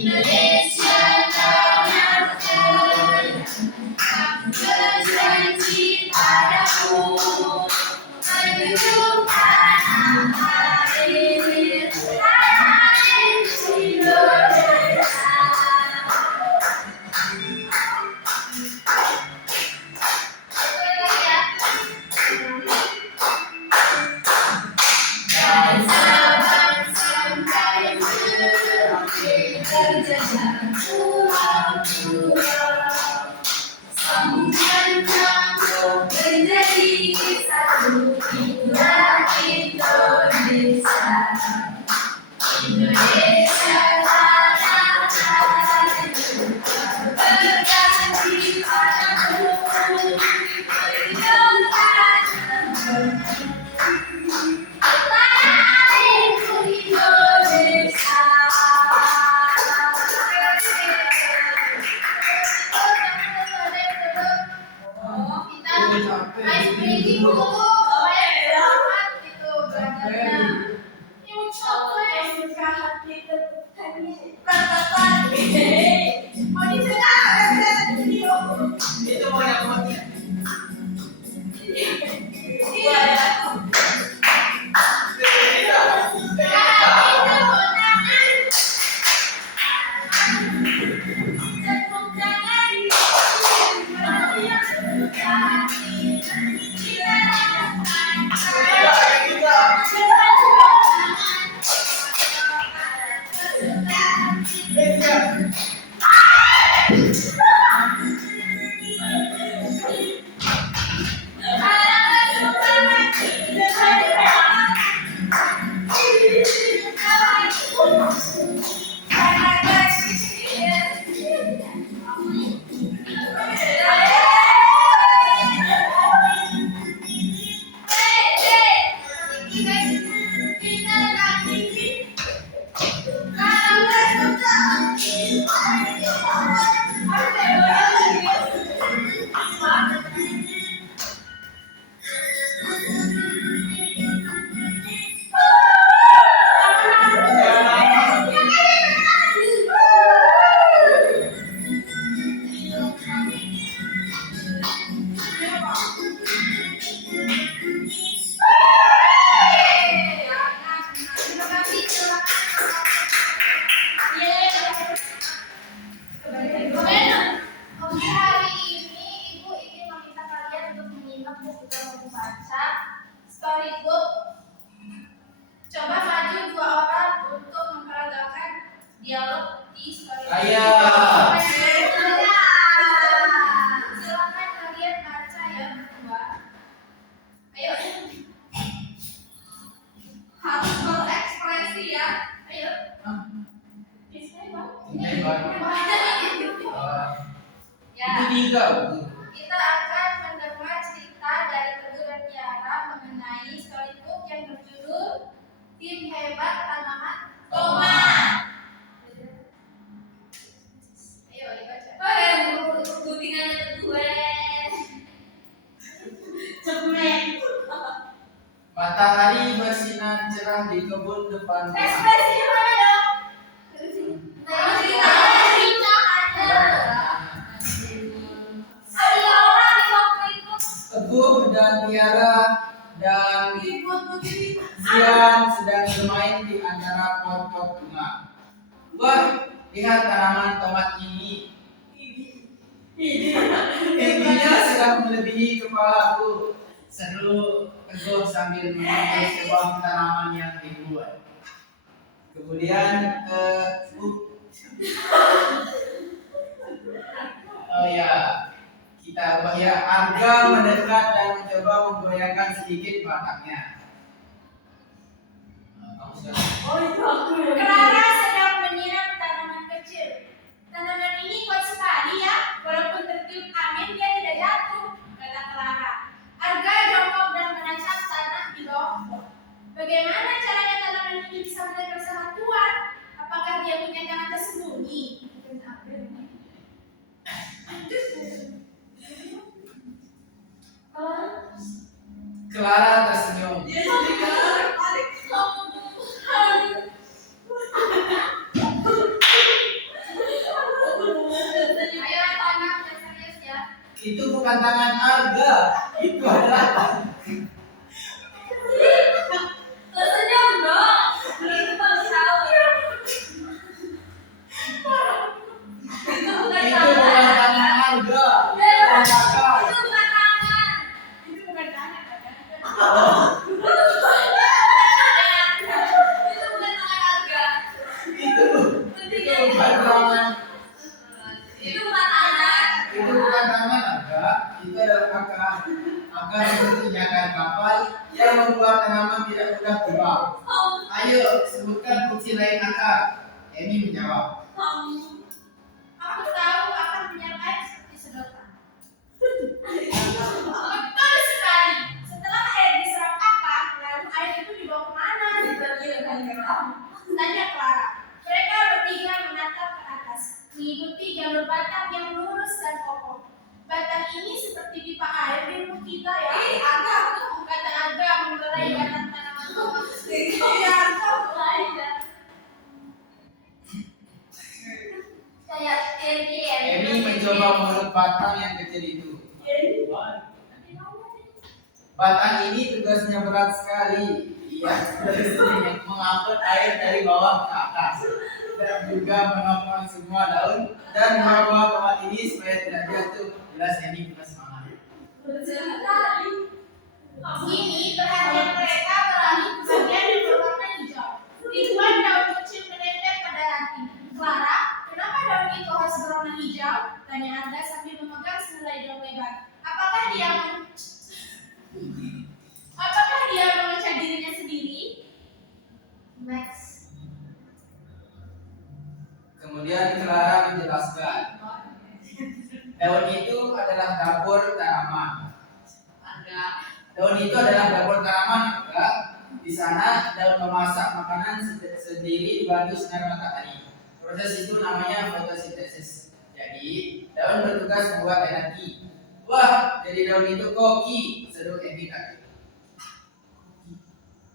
Indonesia tanah air, berjanji padaku menjunjung tanah air, tanah air Indonesia. Berjajah pulau-pulau, sambungan nyambung menjadi satu, itulah Indonesia. Indonesia tanah air, berjanji padaku menjunjung tanah airku Indonesia. Ice breaking dulu, selamat gitu belajarnya. Yang coklat suka hati tepukannya. Mau disenang video. Itu mau yang mana? Iya ya. Storybook. Coba maju 2 orang untuk memperagakan dialog di storybook. Silakan kalian baca ya berdua. Ayo. Harus berekspresi ya. Ayo. Kita akan mendengar cerita dari Teguh dan Tiara mengenai storybook yang berjudul Tim Hebat Tanaman Tomat. Ayo dibaca. Guntingannya Teguh. Cemek. Matahari bersinar cerah di kebun depan. Ekspresinya mana dong? Cerita aja. Ada orang di waktu itu. Teguh dan Tiara dan Zian sedang bermain di antara pot-pot bunga. Wah, lihat tanaman tomat ini. Tingginya sudah melebihi kepalaku. Seru Teguh sambil mengambil sebuah tanaman yang dibuat. Kemudian kita ubah ya. Arga mendekat dan mencoba menggoyangkan sedikit batangnya. Clara sedang menyiram tanaman kecil. Tanaman ini kuat sekali ya, walaupun tertiup angin dia tidak jatuh, kata Clara. Arga jongkok dan menatap tanah di bawah pot. Bagaimana caranya tanaman ini bisa belajar bersama Tuhan? Apakah dia punya tangan tersembunyi? Clara tersenyum. Itu bukan tangan Arga, itu adalah Tersenyum dong. Itu baru tahu. Itu bukan itu tangan. bukan tangan Arga, itu tangan kakak. Itu bukan tangan. Itu bukan tangan. Itu bukan tangan harga. Itu bukan tangan, Itu bukan tangan. itu bukan tangan Arga, itu adalah akar. Akar seperti akar kapal yang membuat tanaman tidak mudah tumbuh. Ayo sebutkan fungsi lain akar. Emi menjawab. Aku tahu akan menyertai seperti sedotan. Betul sekali. Setelah air diserap akar, lalu air itu dibawa kemana? Tanya Clara. Mereka bertiga menatap ke atas, mengikuti jalur batang yang lurus dan kokoh. Batang ini seperti pipa air di rumah kita ya. Agak tuh kata agak membelai batang tanaman tomat. Iya, mulai dah. Kayak Emi mencoba menurut batang yang kecil itu. Batang ini tugasnya berat sekali. Ia sering mengangkut air dari bawah ke atas dan juga menopang semua daun dan buah-buah tomat ini supaya tidak jatuh. Jelas Emi kita semangat. Kini perhatian mereka beralih ke bagian yang berwarna hijau. Ribuan daun kecil menempel pada ranting. Clara, kenapa daun itu harus berwarna hijau? Tanya Anda sambil memegang selai daun lebar. Apakah dia mengecat dirinya sendiri? Max. Kemudian Clara menjelaskan, daun itu adalah dapur tanaman. Daun itu adalah dapur tanaman, enggak? Di sana daun memasak makanan sendiri dibantu sinar matahari. Proses itu namanya fotosintesis. Jadi, daun bertugas membuat energi. Wah, jadi daun itu koki, seru Emi tadi.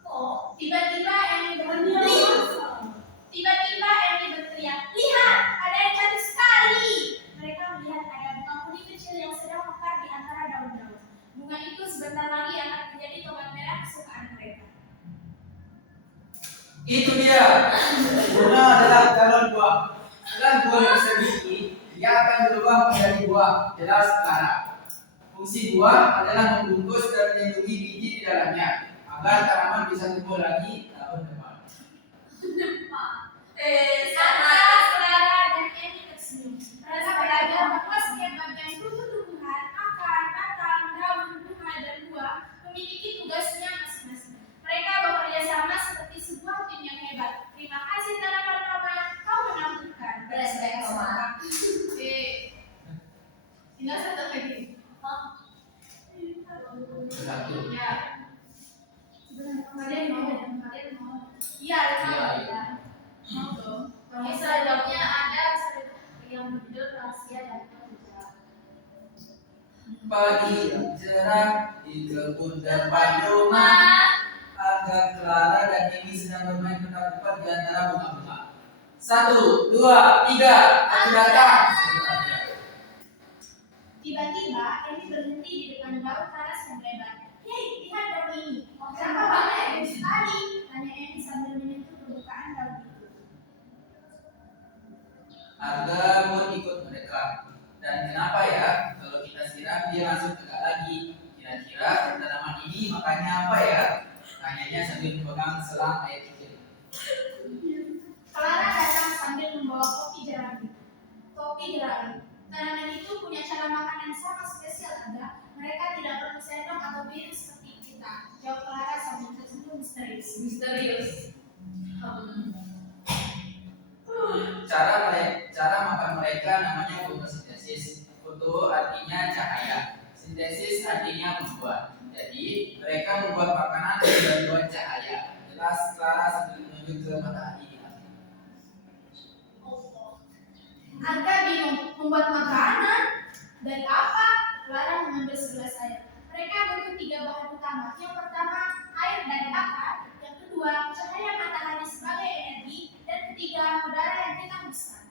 Oh, tiba-tiba Emi berteriak, lihat, ada yang cantik sekali. Mereka melihat ada bunga kuning kecil yang sedang mekar di antara daun-daun. Bunga itu sebentar lagi akan menjadi tomat merah kesukaan mereka. Itu dia. Bunga adalah calon buah. Setelah buah bisa bikin, dia akan berubah menjadi buah. Jelas Clara. Fungsi buah adalah membungkus dan melindungi biji di dalamnya agar tanaman bisa tumbuh lagi tahun depan. Clara dan Emi tersenyum. Mereka belajar bahwa setiap bagian tumbuh-tumbuhan, akar, batang, daun, bunga, dan buah memiliki tugasnya masing-masing. Mereka bekerja sama seperti sebuah tim yang hebat. Terima kasih tanaman Roma, kau menakjubkan. Respect, Roma. Tinggal satu lagi. Satu. Ya. Kalian mau? Iya, Iya. mau dong. Selanjutnya ada yang berjudul rahasia dan pekerjaan. Pagi yang cerah di kebun depan rumah, Agak Clara dan Emi sedang bermain petak umpet di antara bunga-bunga. 1, 2, 3, aku datang. Tiba-tiba, Emi berhenti di depan daun taras yang lebar. Hei, lihat daun ini. Kenapa Kenapa banyak banyak? yang sekali? Tanya Emi sambil menyentuh permukaan daun itu. Arga pun ikut mendekat. Dan kenapa ya? Kalau kita siram dia langsung tegak lagi. Kira-kira tanaman ini makannya apa ya? Tanyanya sambil memegang selang air kecil. Clara datang sambil membawa kopi jerami. Tanaman itu punya cara makan yang sangat spesial, Anda. Mereka tidak perlu sendok atau piring seperti kita. Jawab Clara sambil tersenyum misterius. Cara makan mereka namanya fotosintesis. Foto artinya cahaya. Sintesis artinya membuat. Jadi mereka membuat makanan dari bantuan cahaya. Jelas Clara sambil menunjuk ke matahari. Arga bingung, membuat makanan? Dari apa? Clara mengambil segelas air. Mereka butuh 3 bahan utama. Yang pertama, air dari akar. Yang kedua, cahaya matahari sebagai energi. Dan ketiga, udara yang kita hembuskan.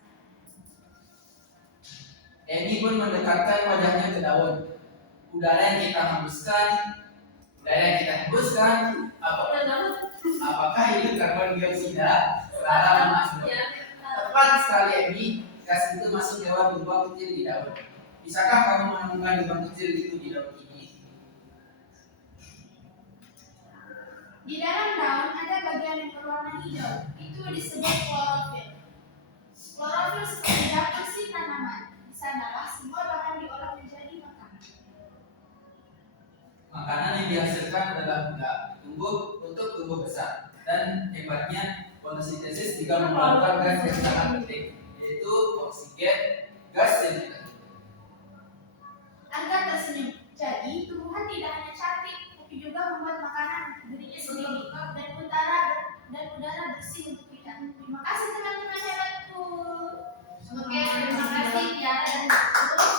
Emi pun mendekatkan wajahnya ke daun. Udara yang kita hembuskan, apakah itu karbon dioksida? Clara masuk. Tepat sekali Emi, gas itu masuk lewat lubang kecil di daun. Bisakah kamu menemukan lubang kecil itu di daun ini? Di dalam daun ada bagian yang berwarna hijau. Itu disebut klorofil. Klorofil seperti zat bersih tanaman. Di sanalah semua bahan diolah menjadi makanan. Makanan yang dihasilkan adalah benda tumbuh untuk tumbuh besar. Dan hebatnya fotosintesis juga mengeluarkan gas yang sangat penting, yaitu oksigen, gas yang kita hidup. Angga tersenyum. Jadi tumbuhan tidak hanya cantik, tapi juga membuat makanan dirinya sendiri dan udara bersih untuk kita. Terima kasih teman-teman hebatku. Oke, terima kasih Tiara dan Teguh.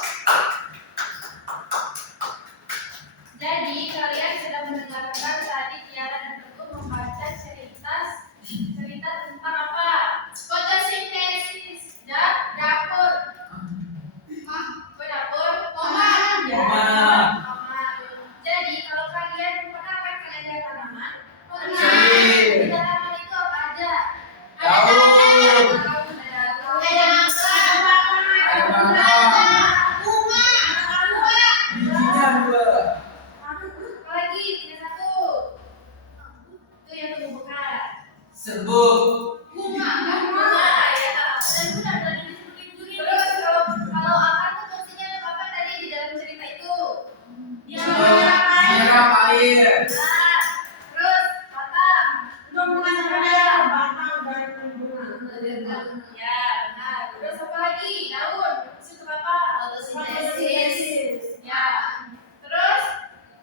Jadi kalian sudah mendengarkan tadi Tiara dan Teguh membaca cerita tentang apa? Fotosintesis. Dapur. Dapur. Oma. Jadi kalau kalian pernah kan kalian lihat tanaman? Sering. Di tanaman itu apa aja? Daun. Bijinya dua. Lagi tinggal satu. Itu yang tumbuh bekar. Serbuk. Bunga ya. Dan benar tadi disebutin begini. Terus kalau akar tuh fungsinya apa tadi di dalam cerita itu? Menyerap air. Nah, terus batang. Ya, benar. Terus apa lagi? Daun. Terus itu apa? Fotosintesis. Ya. Terus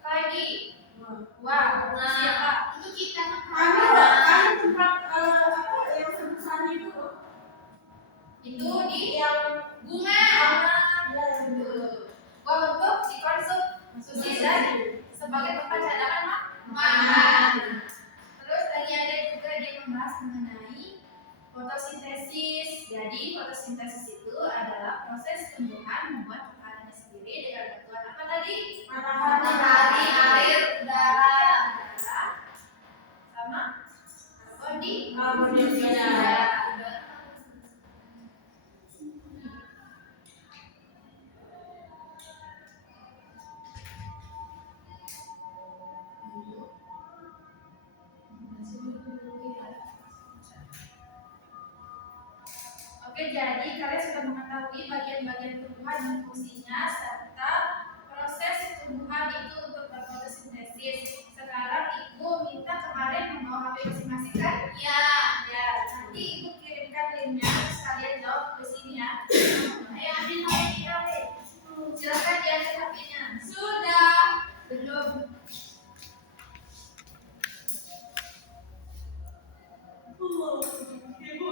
apa lagi? Buah. Fungsi apa? Itu kita Itu di bunga. Buah untuk dikonsumsi dan sebagai tempat cadangan makanan. Terus tadi ada juga dia membahas mengenai fotosintesis. Jadi fotosintesis itu adalah proses tumbuhan membuat makanannya sendiri dengan bantuan apa tadi? Matahari, air, udara, sama karbon dioksida. Oke, jadi kalian sudah mengetahui bagian-bagian tumbuhan dan fungsinya serta proses tumbuhan itu untuk berfotosintesis.